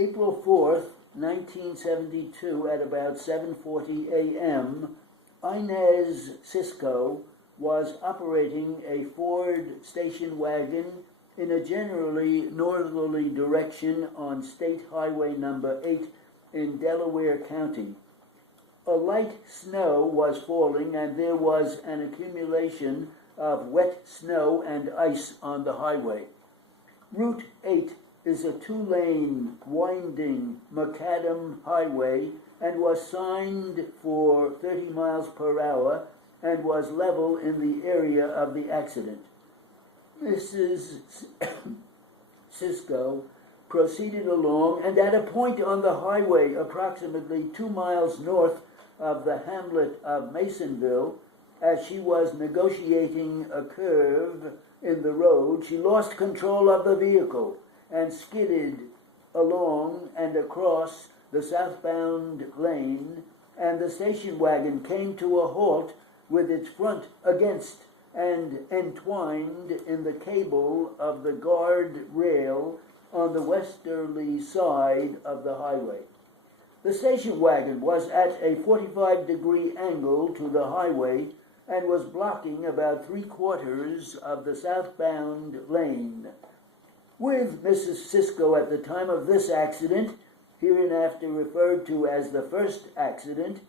April 4th, 1972, at about 7:40 a.m., Inez Cisco was operating a Ford station wagon in a generally northerly direction on State Highway number 8 in Delaware County. A light snow was falling and there was an accumulation of wet snow and ice on the highway. Route 8 is a two-lane, winding macadam highway and was signed for 30 miles per hour and was level in the area of the accident. Mrs. Cisco proceeded along, and at a point on the highway approximately 2 miles north of the hamlet of Masonville, as she was negotiating a curve in the road, she lost control of the vehicle and skidded along and across the southbound lane, and the station wagon came to a halt with its front against and entwined in the cable of the guard rail on the westerly side of the highway. The station wagon was at a 45-degree angle to the highway and was blocking about 3/4 of the southbound lane. With Mrs. Cisco at the time of this accident, hereinafter referred to as the first accident,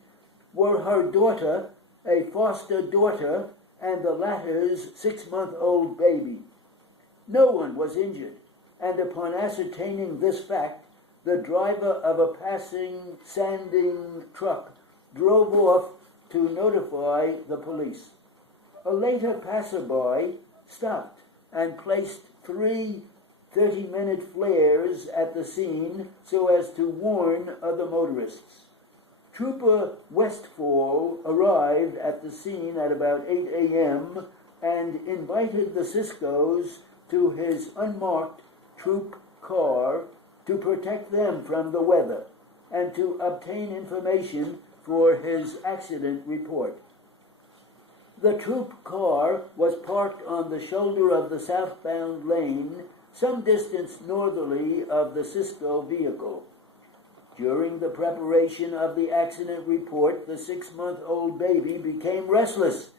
were her daughter, a foster daughter, and the latter's 6-month-old baby. No one was injured, and upon ascertaining this fact, the driver of a passing sanding truck drove off to notify the police. A later passerby stopped and placed 3 30-minute flares at the scene so as to warn other motorists. Trooper Westfall arrived at the scene at about 8 a.m. and invited the Ciscos to his unmarked troop car to protect them from the weather and to obtain information for his accident report. The troop car was parked on the shoulder of the southbound lane, some distance northerly of the Cisco vehicle. During the preparation of the accident report, the 6-month-old baby became restless,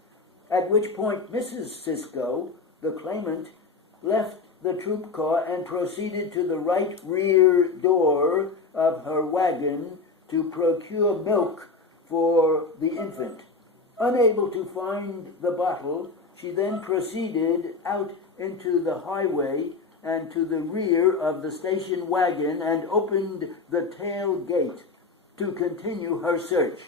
at which point Mrs. Cisco, the claimant, left the troop car and proceeded to the right rear door of her wagon to procure milk for the infant. Unable to find the bottle, she then proceeded out into the highway and to the rear of the station wagon and opened the tailgate to continue her search.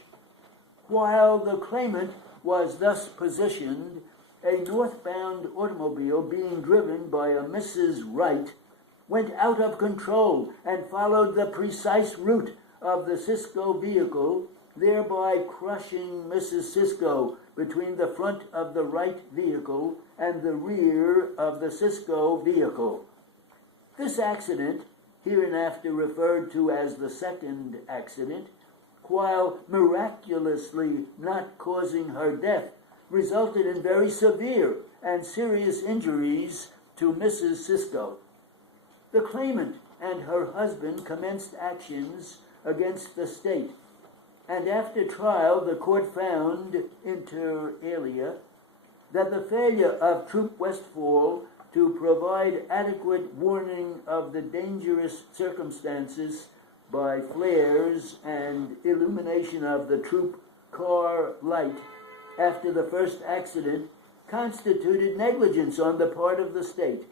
While the claimant was thus positioned, a northbound automobile being driven by a Mrs. Wright went out of control and followed the precise route of the Cisco vehicle, thereby crushing Mrs. Cisco between the front of the Wright vehicle and the rear of the Cisco vehicle. This accident, hereinafter referred to as the second accident, while miraculously not causing her death, resulted in very severe and serious injuries to Mrs. Cisco. The claimant and her husband commenced actions against the state, and after trial the court found, inter alia, that the failure of Troop Westfall to provide adequate warning of the dangerous circumstances by flares and illumination of the troop car light after the first accident constituted negligence on the part of the state.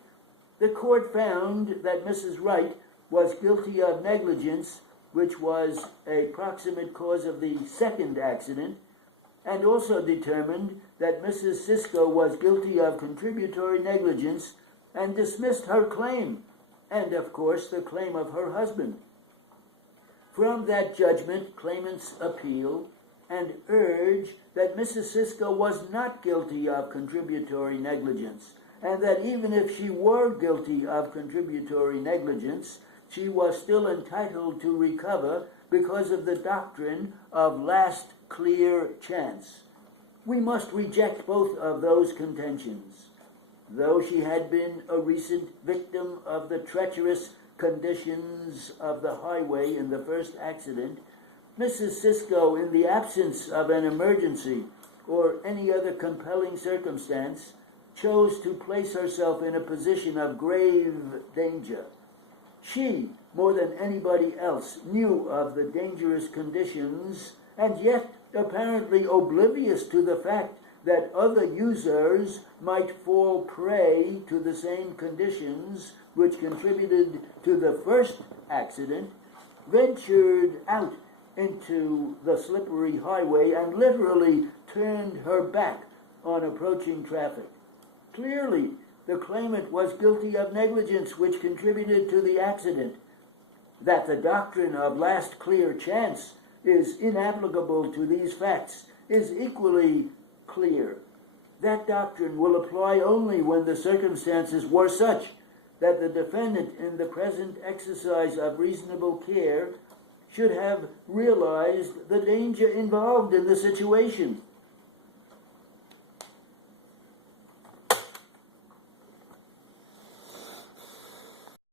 The court found that Mrs. Wright was guilty of negligence, which was a proximate cause of the second accident, and also determined that Mrs. Cisco was guilty of contributory negligence and dismissed her claim, and of course the claim of her husband. From that judgment, claimants appeal and urge that Mrs. Cisco was not guilty of contributory negligence, and that even if she were guilty of contributory negligence, she was still entitled to recover because of the doctrine of last clear chance. We must reject both of those contentions. Though she had been a recent victim of the treacherous conditions of the highway in the first accident, Mrs. Cisco, in the absence of an emergency or any other compelling circumstance, chose to place herself in a position of grave danger. She, more than anybody else, knew of the dangerous conditions, and yet apparently oblivious to the fact that other users might fall prey to the same conditions which contributed to the first accident, ventured out into the slippery highway and literally turned her back on approaching traffic. Clearly, the claimant was guilty of negligence which contributed to the accident. That the doctrine of last clear chance is inapplicable to these facts is equally clear. That doctrine will apply only when the circumstances were such that the defendant, in the present exercise of reasonable care, should have realized the danger involved in the situation.